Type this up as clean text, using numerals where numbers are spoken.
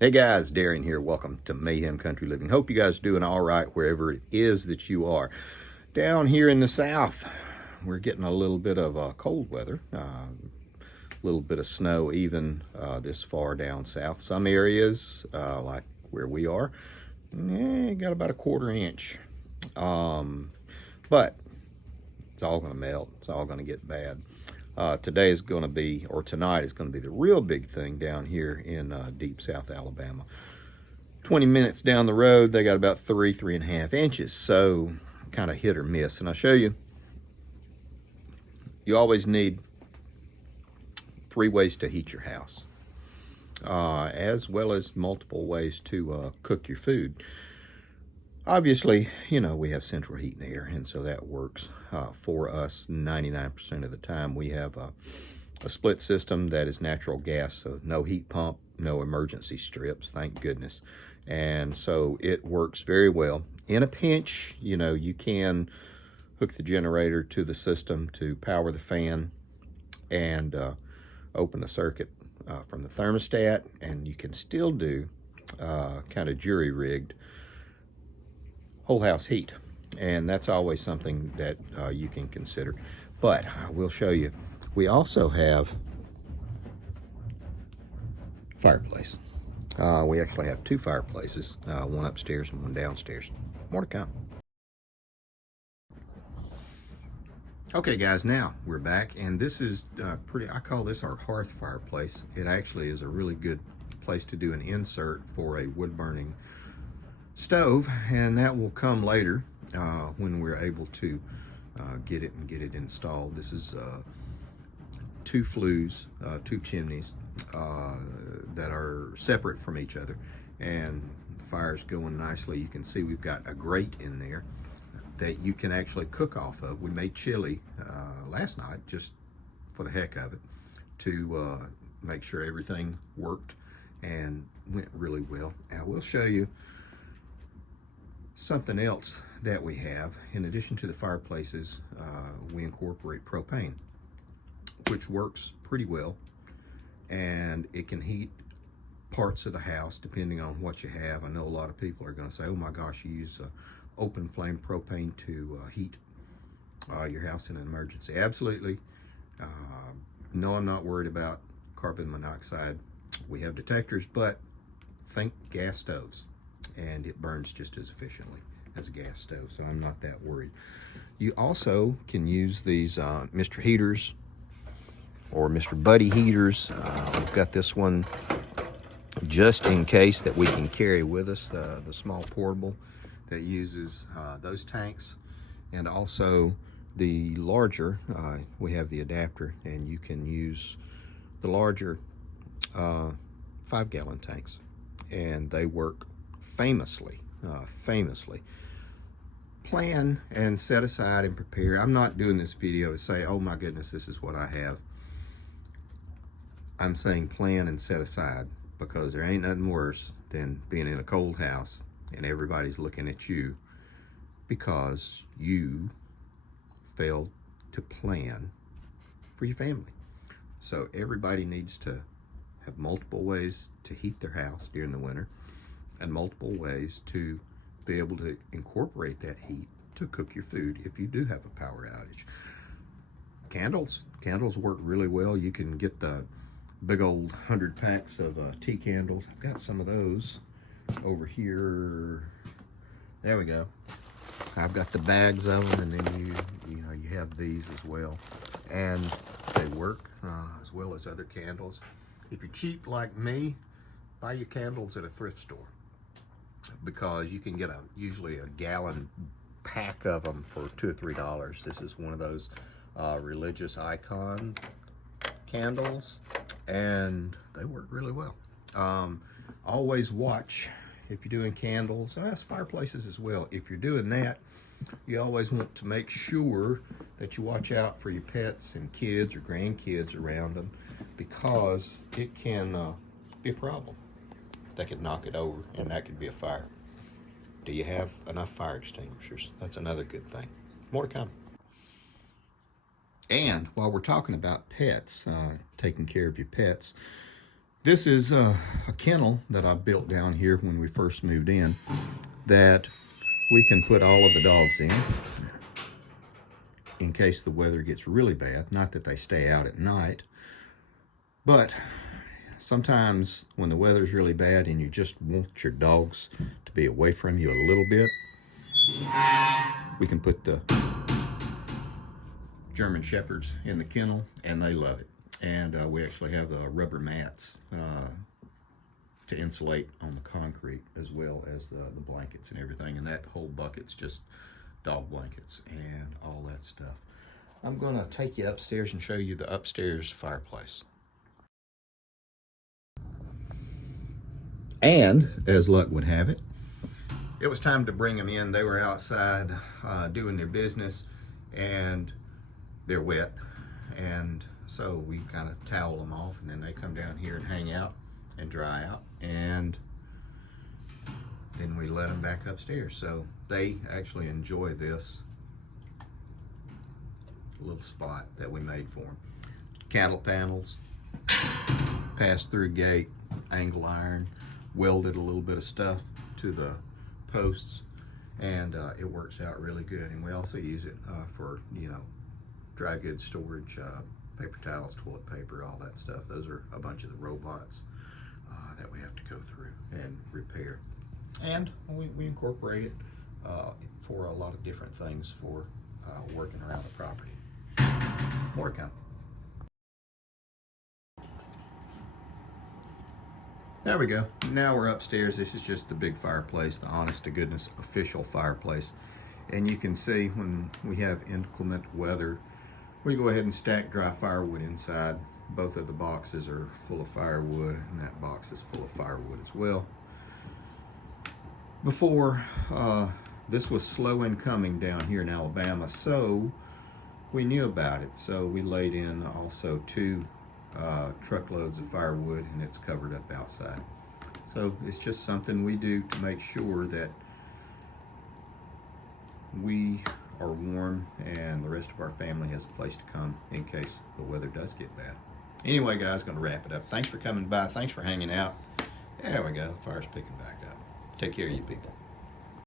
Hey guys, Darren here. Welcome to Mayhem Country Living. Hope you guys are doing all right wherever it is that you are. Down here in the south, we're getting a little bit of cold weather, a little bit of snow even this far down south. Some areas, like where we are, got about a quarter inch. But it's all going to melt. It's all going to get bad. Today is going to be, or tonight is going to be the real big thing down here in deep South Alabama. 20 minutes down the road, they got about 3.5 inches. So kind of hit or miss. And I'll show you, you always need 3 ways to heat your house, as well as multiple ways to cook your food. Obviously, you know, we have central heat and air, and so that works for us 99% of the time. We have a split system that is natural gas, so no heat pump, no emergency strips, thank goodness. And so it works very well. In a pinch, you know, you can hook the generator to the system to power the fan and open the circuit from the thermostat, and you can still do kind of jury-rigged whole house heat, and that's always something that you can consider. But I will show you, we also have fireplace. We actually have 2 fireplaces, one upstairs and one downstairs. More to come. Okay guys, now we're back, and this is I call this our hearth fireplace. It actually is a really good place to do an insert for a wood burning stove, and that will come later when we're able to get it installed. This is 2 flues, 2 chimneys that are separate from each other, and the fire's going nicely. You can see we've got a grate in there that you can actually cook off of. We made chili last night just for the heck of it to make sure everything worked and went really well. I will show you something else that we have. In addition to the fireplaces, we incorporate propane, which works pretty well, and it can heat parts of the house depending on what you have. I know a lot of people are going to say, oh my gosh, you use open flame propane to heat your house in an emergency. Absolutely. No, I'm not worried about carbon monoxide. We have detectors, but think gas stoves, and it burns just as efficiently as a gas stove, so I'm not that worried. You also can use these Mr. Heaters or Mr. Buddy heaters. We've got this one just in case that we can carry with us, the small portable that uses those tanks, and also the larger, we have the adapter, and you can use the larger 5-gallon tanks, and they work famously. Plan and set aside and prepare. I'm not doing this video to say, oh my goodness, this is what I have. I'm saying plan and set aside, because there ain't nothing worse than being in a cold house and everybody's looking at you because you failed to plan for your family. So everybody needs to have multiple ways to heat their house during the winter, and multiple ways to be able to incorporate that heat to cook your food if you do have a power outage. Candles work really well. You can get the big old 100 packs of tea candles. I've got some of those over here. There we go. I've got the bags of them, and then you have these as well, and they work as well as other candles. If you're cheap like me, buy your candles at a thrift store, because you can get usually a gallon pack of them for $2 or $3. This is one of those religious icon candles, and they work really well. Always watch, if you're doing candles, that's fireplaces as well. If you're doing that, you always want to make sure that you watch out for your pets and kids or grandkids around them, because it can be a problem. They could knock it over, and that could be a fire. Do you have enough fire extinguishers? That's another good thing. More to come. And while we're talking about pets, taking care of your pets, This is a kennel that I built down here when we first moved in that we can put all of the dogs in case the weather gets really bad. Not that they stay out at night, but sometimes when the weather's really bad and you just want your dogs to be away from you a little bit, we can put the German Shepherds in the kennel and they love it. And we actually have rubber mats to insulate on the concrete, as well as the blankets and everything. And that whole bucket's just dog blankets and all that stuff. I'm gonna take you upstairs and show you the upstairs fireplace. And as luck would have it, it was time to bring them in. They were outside doing their business and they're wet. And so we kind of towel them off, and then they come down here and hang out and dry out, and then we let them back upstairs. So they actually enjoy this little spot that we made for them. Cattle panels, pass-through gate, angle iron, welded a little bit of stuff to the posts, and it works out really good. And we also use it for, you know, dry goods storage, paper towels, toilet paper, all that stuff. Those are a bunch of the robots that we have to go through and repair. And we incorporate it for a lot of different things for working around the property. More to come. There we go. Now we're upstairs. This is just the big fireplace, the honest to goodness official fireplace. And you can see when we have inclement weather, we go ahead and stack dry firewood inside. Both of the boxes are full of firewood, and that box is full of firewood as well. Before, this was slow in coming down here in Alabama, so we knew about it. So we laid in also 2 truckloads of firewood, and it's covered up outside. So it's just something we do to make sure that we are warm and the rest of our family has a place to come in case the weather does get bad. Anyway, guys, gonna wrap it up. Thanks for coming by. Thanks for hanging out. There we go. Fire's picking back up. Take care of you people.